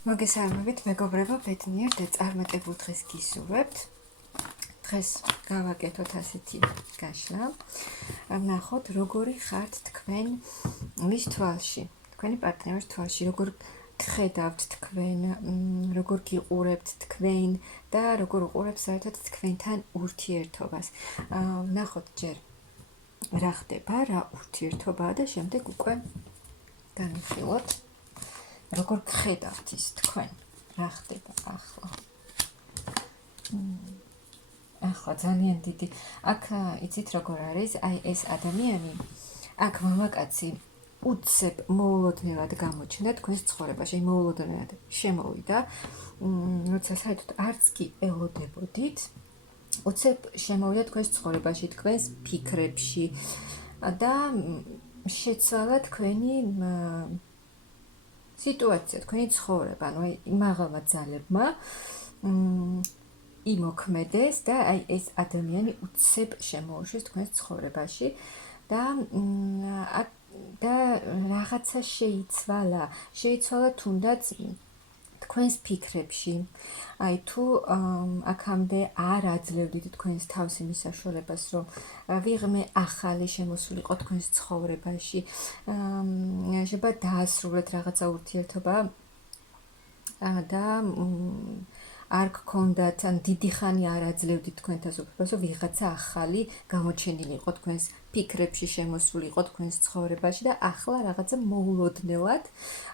მოგესალმებით, მეგობრებო, ბედნიერ და წარმატებულ დღეს გისურვებთ. დღეს გავაკეთოთ ასეთი გაშლა. ნახოთ, როგორი ხართ თქვენ მის თვალში, თქვენი პარტნიორის თვალში, როგორ ხედავთ თქვენ, როგორ გიყურებთ თქვენ და როგორ უყურებთ საერთოდ თქვენთან ურთიერთობას. ნახოთ ჯერ რა ხდება, რა ურთიერთობაა და შემდეგ უკვე განვიხილოთ. როგორ გხედავთ ის თქვენ, რა ხდება ახლა. ახლა ძალიან დიდი. აქ იცით როგორ არის, აი ეს ადამიანი, აქ მამაკაცი უცებ მოულოდნელად გამოჩნდა თქვენს ცხოვრებაში, მოულოდნელად შემოვიდა, როცა საერთოდ არც კი ელოდებოდით, უცებ შემოვიდა თქვენს ცხოვრებაში, თქვენს ფიქრებში და შეცვალა თქვენი სიტუაცია, თქვენი ცხოვრება, ანუ იმაღალმა ძალებმა იმოქმედეს და აი ეს ადამიანი უცებ შემოუშვეს თქვენს ცხოვრებაში და რაღაცა შეიცვალა თუნდაც თქვენს ფიქრებში. აი თუ აქამდე არ აძლევდით თქვენს თავს იმის საშუალებას, რომ ვიღიმე ახალი შემოსულიყო თქვენს ცხოვრებაში, შეიძლება დაასრულეთ რაღაცა ურთიერთობა და არ გქონდათ, ან დიდი ხანი არ აძლევდით თქვენთან უფლებას, რომ ვიღაცა ახალი გამოჩენილიყო თქვენს ფიქრებში, შემოსულიყო თქვენს ცხოვრებაში და ახლა რაღაცა მოულოდნელად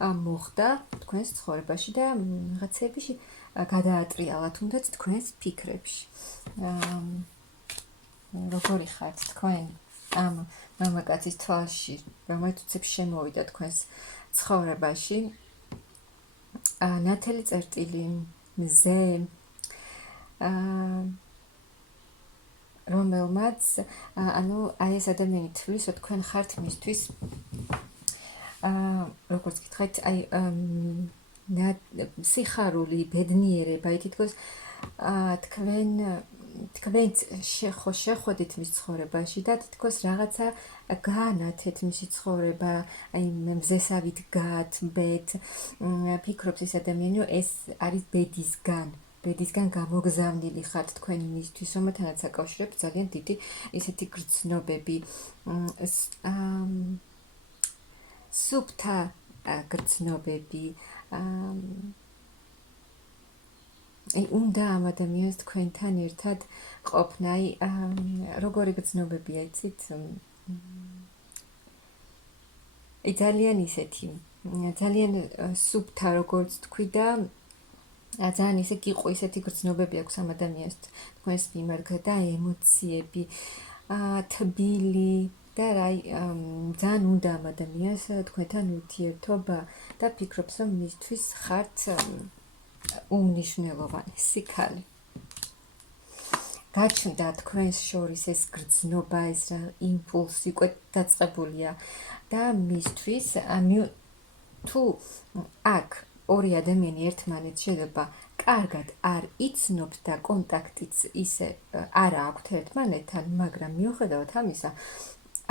მოხდა თქვენს ცხოვრებაში და რაღაცები გადაატრიალა თუნდაც თქვენს ფიქრებში. როგორი ხართ თქვენ ამ მამაკაცის თვალში, რომელიც უცებ შემოვიდა თქვენს ცხოვრებაში? ნათელი წერტილი მზე, რომელმაც, ანუ აი ეს ადამიანი თვლის, რომ თქვენ ხართ მისთვის, როგორც გითხარით, აი სიხარული, ბედნიერება, თითქოს თქვენც შეხვედით მის ცხოვრებაში და თითქოს რაღაცა გაანათეთ მისი ცხოვრება, აი მზესავით გაათბეთ, ფიქრობს ეს ადამიანი, რომ ეს არის ბედისგან გამოგზავნილი ხართ თქვენი მისთვის, რომელთანაც აკავშირებს ძალიან დიდი ისეთი გრძნობები, სუფთა გრძნობები, აი უნდა ამ ადამიანს თქვენთან ერთად ყოფნა, აი როგორი გრძნობებია, იცით? აი ძალიან ისეთი, ძალიან სუფთა, როგორც თქვი და ძალიან ისე გიყო, ისეთი გრძნობები აქვს ამ ადამიანს თქვენს მიმართ და ემოციები, თბილი და ძალიან უნდა ამ ადამიანს თქვენთან ურთიერთობა და ფიქრობს, რომ მისთვის ხართ უმნიშვნელოვანესი ქალი. გაჩნდა თქვენს შორის ეს გრძნობა, ეს იმპულსი უკვე დაწყებულია და მისთვის, თუ აქ ორი ადამიანი ერთმანეთს შეიძლება კარგად არ იცნობთ და კონტაქტიც ისე არ აქვთ ერთმანეთთან, მაგრამ მიუხედავად ამისა,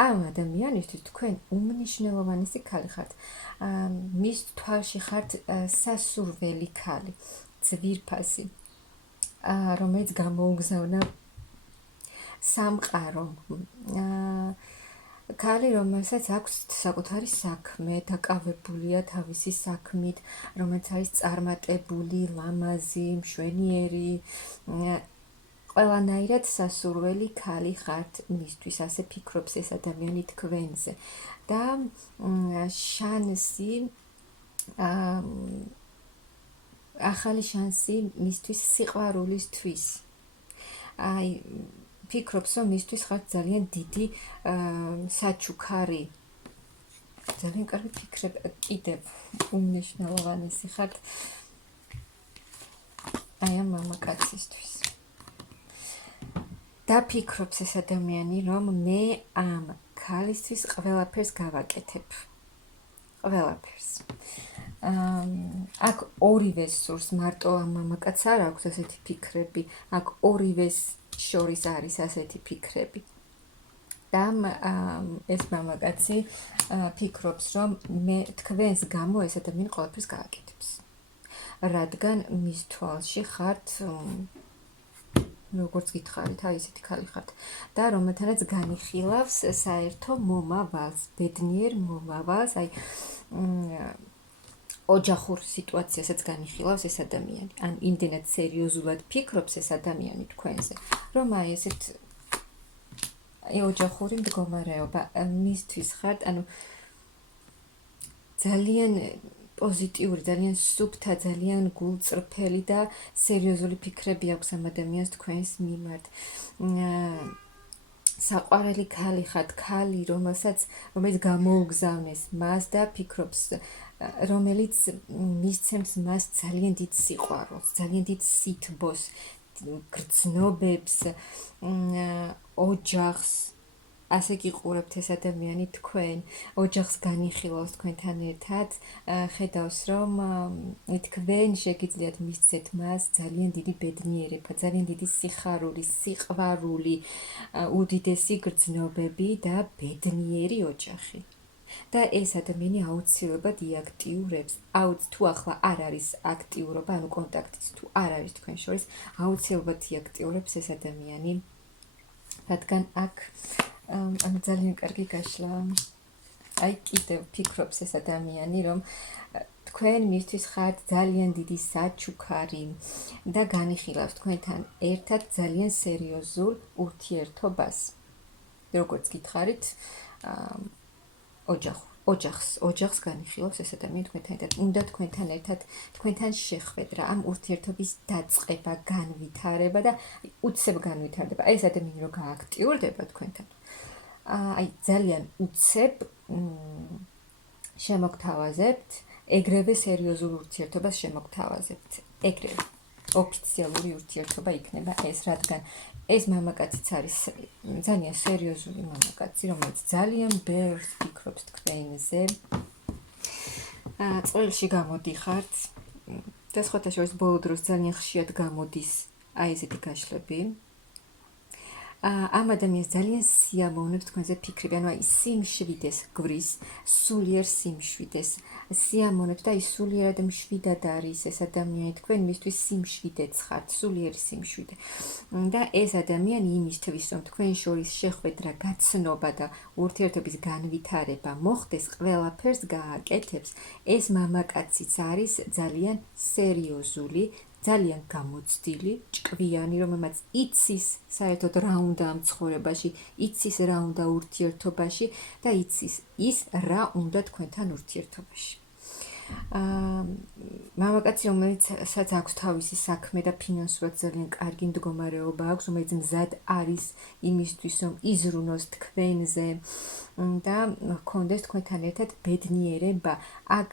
ამ ადამიანისთვის თქვენ უმნიშვნელოვანესი ქალი ხართ. მის თვალში ხართ სასურველი ქალი, ძვირფასი, რომელიც გამოუგზავნა სამყარო. ქალი, რომელსაც აქვს საკუთარი საქმე, დაკავებულია თავისი საქმით, რომელიც არის წარმატებული, ლამაზი, მშვენიერი, ყველანაირად სასურველი ქალი ხართ მისთვის, ასე ფიქრობს ეს ადამიანი თქვენზე. და შანსი, ახალი შანსი მისთვის სიყვარულისთვის. აი ფიქრობს, რომ მისთვის ხართ ძალიან დიდი საჩუქარი. ძალიან კარგი ფიქრები, კიდევ უმნიშვნელოვანესი ხართ აი ამ მამაკაცისთვის. და ფიქრობს ეს ადამიანი, რომ მე ამ ქალისთვის ყველაფერს გავაკეთებ. ყველაფერს. აქ ორივეს სურს, მარტო ამ მამაკაცს არ აქვს ასეთი ფიქრები, აქ ორივეს შორის არის ასეთი ფიქრები. და ეს მამაკაცი ფიქრობს, რომ მე თქვენს გამო ეს ადამიანი ყველაფერს გააკეთებს. რადგან მის თვალში ხართ როგორც გითხარით, ესეთი ქალი ხართ და რომელთანაც განიხილავს საერთო მომავალს, ბედნიერ მომავალს, ოჯახურ სიტუაციასაც განიხილავს ეს ადამიანი. ან იმდენად სერიოზულად ფიქრობს ეს ადამიანი თქვენზე, რომ ესეთ ოჯახური მდგომარეობა მისთვის ხართ, ძალიან პოზიტიური, ძალიან სუფთა, ძალიან გულწრფელი და სერიოზული ფიქრები აქვს ამ ადამიანს თქვენს მიმართ. საყვარელი ქალი ხართ, ქალი, რომელიც გამოუგზავნეს მას და ფიქრობს, რომელიც მისცემს მას ძალიან დიდ სიყვარულს, ძალიან დიდ სითბოს, გრძნობებს, ოჯახს. ასე გიყურებთ ეს ადამიანი თქვენ, ოჯახს განიხილავს თქვენთან ერთად, ხედავს, რომ თქვენ შეგიძლიათ მისცეთ მას ძალიან დიდი ბედნიერება, ძალიან დიდი სიხარული, სიყვარული, უდიდესი გრძნობები და ბედნიერი ოჯახი. და ეს ადამიანი აუცილებლად იაქტიურებს, თუ ახლა არ არის აქტიურობა, კონტაქტიც თუ არ არის თქვენ შორის, აუცილებლად იაქტიურებს ეს ადამიანი, რადგან აქ ძალიან კარგი გაშლა. კიდევ ფიქრობს ეს ადამიანი, რომ თქვენ მისთვის ხართ ძალიან დიდი საჩუქარი და განიხილავს თქვენთან ერთად ძალიან სერიოზულ ურთიერთობას. როგორც გითხარით, ოჯახს განიხილავს ეს ადამიანი თქვენთან ერთად. უნდა თქვენთან ერთად, თქვენთან შეხვედრა, ამ ურთიერთობის დაწყება, განვითარება და უცებ განვითარდება. ეს ადამიანი რო გააქტიურდება თქვენთან, ძალიან უცებ შემოგთავაზებთ, ეგრევე სერიოზულ ურთიერთობას შემოგთავაზებთ. ეგრევე ოფიციალური ურთიერთობა იქნება ეს, რადგან ეს მამაკაციც არის ძალიან სერიოზული მამაკაცი, რომელიც ძალიან ბევრს ფიქრობს თქვენზე. წვრილში გამოდიხართ და სხვათა შორის ბოლო დროს ძალიან ხშირად გამოდის ესეთი გაშლები. ამ ადამიანს ძალიან სიამოვნებს თქვენზე ფიქრები, სიმშვიდეს გვრის, სულიერ სიმშვიდეს, სიამოვნებს და სულიერად მშვიდად არის ეს ადამიანი, თქვენ მისთვის სიმშვიდეც ხართ, სულიერი სიმშვიდე. და ეს ადამიანი იმისთვის, რომ თქვენ შორის შეხვედრა, გაცნობა და ურთიერთობის განვითარება მოხდეს, ყველაფერს გააკეთებს. ეს მამაკაციც არის ძალიან სერიოზული, ძალიან გამოცდილი, ჭკვიანი, რომელმაც იცის საერთოდ რა უნდა ამ ცხოვრებაში, იცის რა უნდა ურთიერთობაში და იცის ის რა უნდა თქვენთან ურთიერთობაში. მამაკაცი, რომელსაც აქვს თავისი საქმე და ფინანსურად ძალიან კარგი მდგომარეობა აქვს, რომელიც მზად არის იმისთვის, რომ იზრუნოს თქვენზე და ჰქონდეს თქვენთან ერთად ბედნიერება. აქ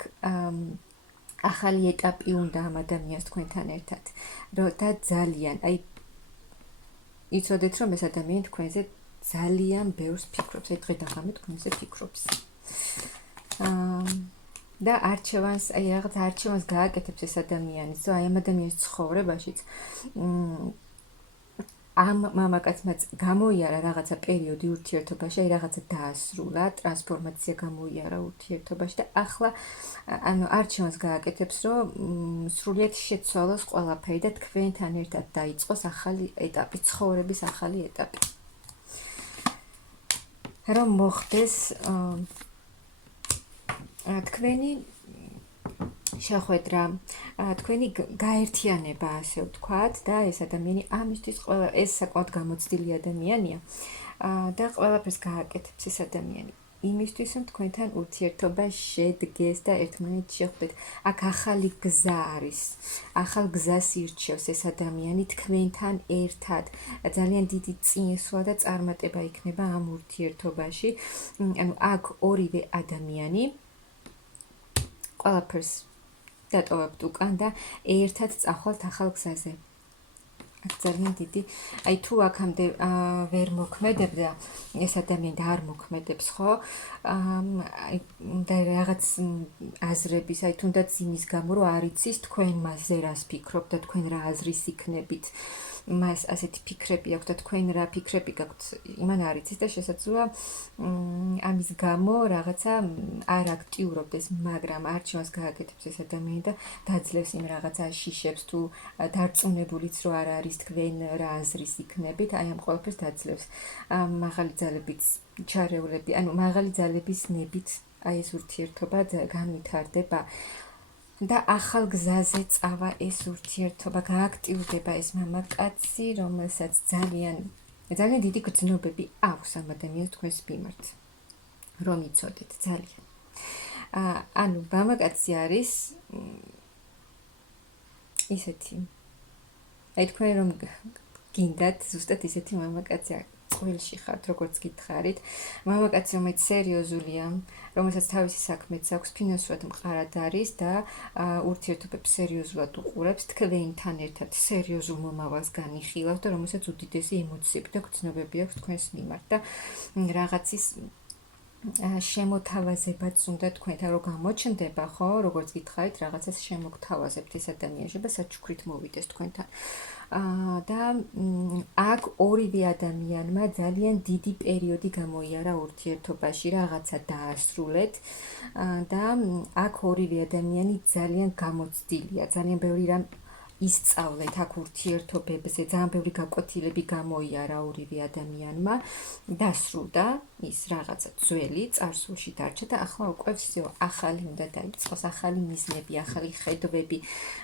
ახალი ეტაპი უნდა ამ ადამიანს თქვენთან ერთად. და ძალიან, იცოდეთ, რომ ეს ადამიანი თქვენზე ძალიან ბევრს ფიქრობს, დღე და ღამე თქვენზე ფიქრობს. და რაღაც არჩევანს გააკეთებს ეს ადამიანი, ამ ადამიანის ცხოვრებაშიც ამ მამაკაცმაც გამოიარა რაღაცა პერიოდი ურთიერთობაში, რაღაცა დაასრულა, ტრანსფორმაცია გამოიარა ურთიერთობაში და ახლა არჩევანს გააკეთებს, რომ სრულიად შეცვალოს ყველაფერი და თქვენთან ერთად დაიწყოს ახალი ეტაპი, ცხოვრების ახალი ეტაპი. რომ მოხდეს თქვენი შეხვედრა, თქვენი გაერთიანება, ასე ვთქვათ, და ეს ადამიანი ამისთვის ეს საკმაოდ გამოცდილი ადამიანია და ყველაფერს გააკეთებს ეს ადამიანი. იმისთვის, რომ თქვენთან ურთიერთობა შედგეს და ერთმანეთს შეხვდეთ. აქ ახალი გზა არის, ახალ გზას ირჩევს ეს ადამიანი თქვენთან ერთად. ძალიან დიდი წინსვლა და წარმატება იქნება ამ ურთიერთობაში. აქ ორივე ადამიანი ყველაფერს დატოვებთ უკან და ერთად წახვალთ ახალ გზაზე. აქ ძალიან დიდი, თუ აქამდე ვერ მოქმედებდა ეს ადამიანი და არ მოქმედებს, ხო? და რაღაც აზრების, თუნდაც იმის გამო, რომ არ იცის თქვენ მასზე რას ფიქრობთ და თქვენ რა აზრის იქნებით. მას ასეთი ფიქრები აქვს და თქვენ რა ფიქრები გაქვთ, იმან არ იცის და შესაძლოა ამის გამო რაღაცა არ აქტიურობდეს, მაგრამ არჩევანს გააკეთებს ეს ადამიანი და დაძლევს იმ რაღაცა შიშებს თუ დარწმუნებულიც რო არ არის თქვენ რა აზრის იქნებით, აი ამ ყველაფერს დაძლევს. მაღალი ძალებით ჩარეულები, ანუ მაღალი ძალების ნებით აი ეს ურთიერთობა განვითარდება და ახალ გზაზე წავა ეს ურთიერთობა, გააქტიურდება ეს მამაკაცი, რომელსაც ძალიან დიდი გრძნობები აქვს ამ ადამიანს თქვენს მიმართ. რომ იცოდეთ ძალიან. ანუ მამაკაცი არის ისეთი. აი თქვენ რომ გინდათ ზუსტად ისეთი მამაკაცი წყვილში ხართ, როგორც გითხარით. მამაკაცი, რომელიც სერიოზულია, რომელსაც თავისი საქმეც აქვს, ფინანსურად მყარად არის და ურთიერთობებს სერიოზულად უყურებს, თქვენთან ერთად სერიოზულ მომავალს განიხილავს და რომელსაც უდიდესი ემოციები და გრძნობები აქვს თქვენს მიმართ და რაღაცის შემოთავაზებაც უნდა თქვენთან რომ გამოჩნდება, ხო, როგორც გითხარით, რაღაცას შემოგთავაზებთ ეს ადამიანში და საჩუქრით მოვიდეს თქვენთან. და აქ ორივე ადამიანმა ძალიან დიდი პერიოდი გამოიარა ურთიერთობაში, რაღაცა დაასრულეთ და აქ ორივე ადამიანი ძალიან გამოცდილია, ძალიან ბევრი რამ ისწავლეთ აქ ურთიერთობებზე, ძალიან ბევრი გაკვეთილები გამოიარა ორივე ადამიანმა, დასრულდა ის რაღაცა ძველი წარსულში დარჩა და ახლა უკვე всё ახალი უნდა დაიწყოს, ახალი მიზნები, ახალი ხედვები,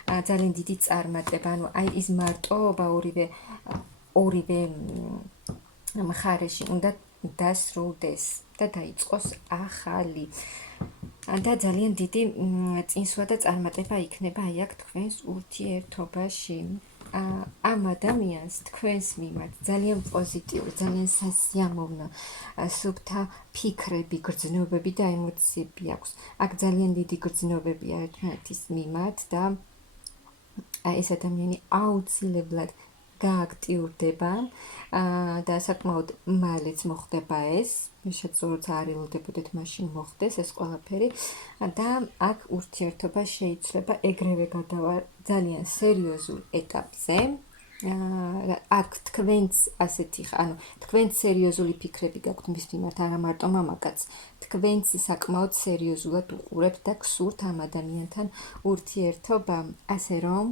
ძალიან დიდი წარმატება, ანუ აი ის მარტოობა ორივე მხარეში უნდა დასრულდეს და დაიწყოს ახალი და ძალიან დიდი წინსვლა და წარმატება იქნება აი აქ თქვენს ურთიერთობაში. ამ ადამიანს თქვენს მიმართ ძალიან პოზიტიური, ძალიან სასიამოვნო, სუფთა ფიქრები, გრძნობები და ემოციები აქვს. აქ ძალიან დიდი გრძნობებია ერთმანეთის მიმართ და ეს ადამიანი აუცილებლად გააქტიურდება და საკმაოდ მალეც მოხდება ეს, შესაძლოა არ ელოდებოდეთ მაშინ მოხდეს ეს ყველაფერი და აქ ურთიერთობა შეიძლება ეგრევე გადავა ძალიან სერიოზულ ეტაპზე. აქ თქვენც ასეთი, ანუ თქვენ სერიოზული ფიქრები გაქვთ მის მიმართ, არა მარტო მამაკაცს, თქვენც საკმაოდ სერიოზულად უყურებთ და გსურთ ამ ადამიანთან ურთიერთობა, ასე რომ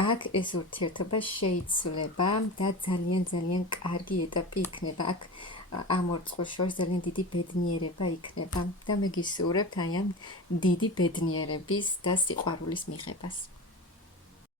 აქ ეს ურთიერთობა შეიცვლება და ძალიან კარგი ეტაპი იქნება. აქ ამ ორ წყვილს შორის ძალიან დიდი ბედნიერება იქნება და მე გისურვებთ აი ამ დიდი ბედნიერების და სიყვარულის მიღებას.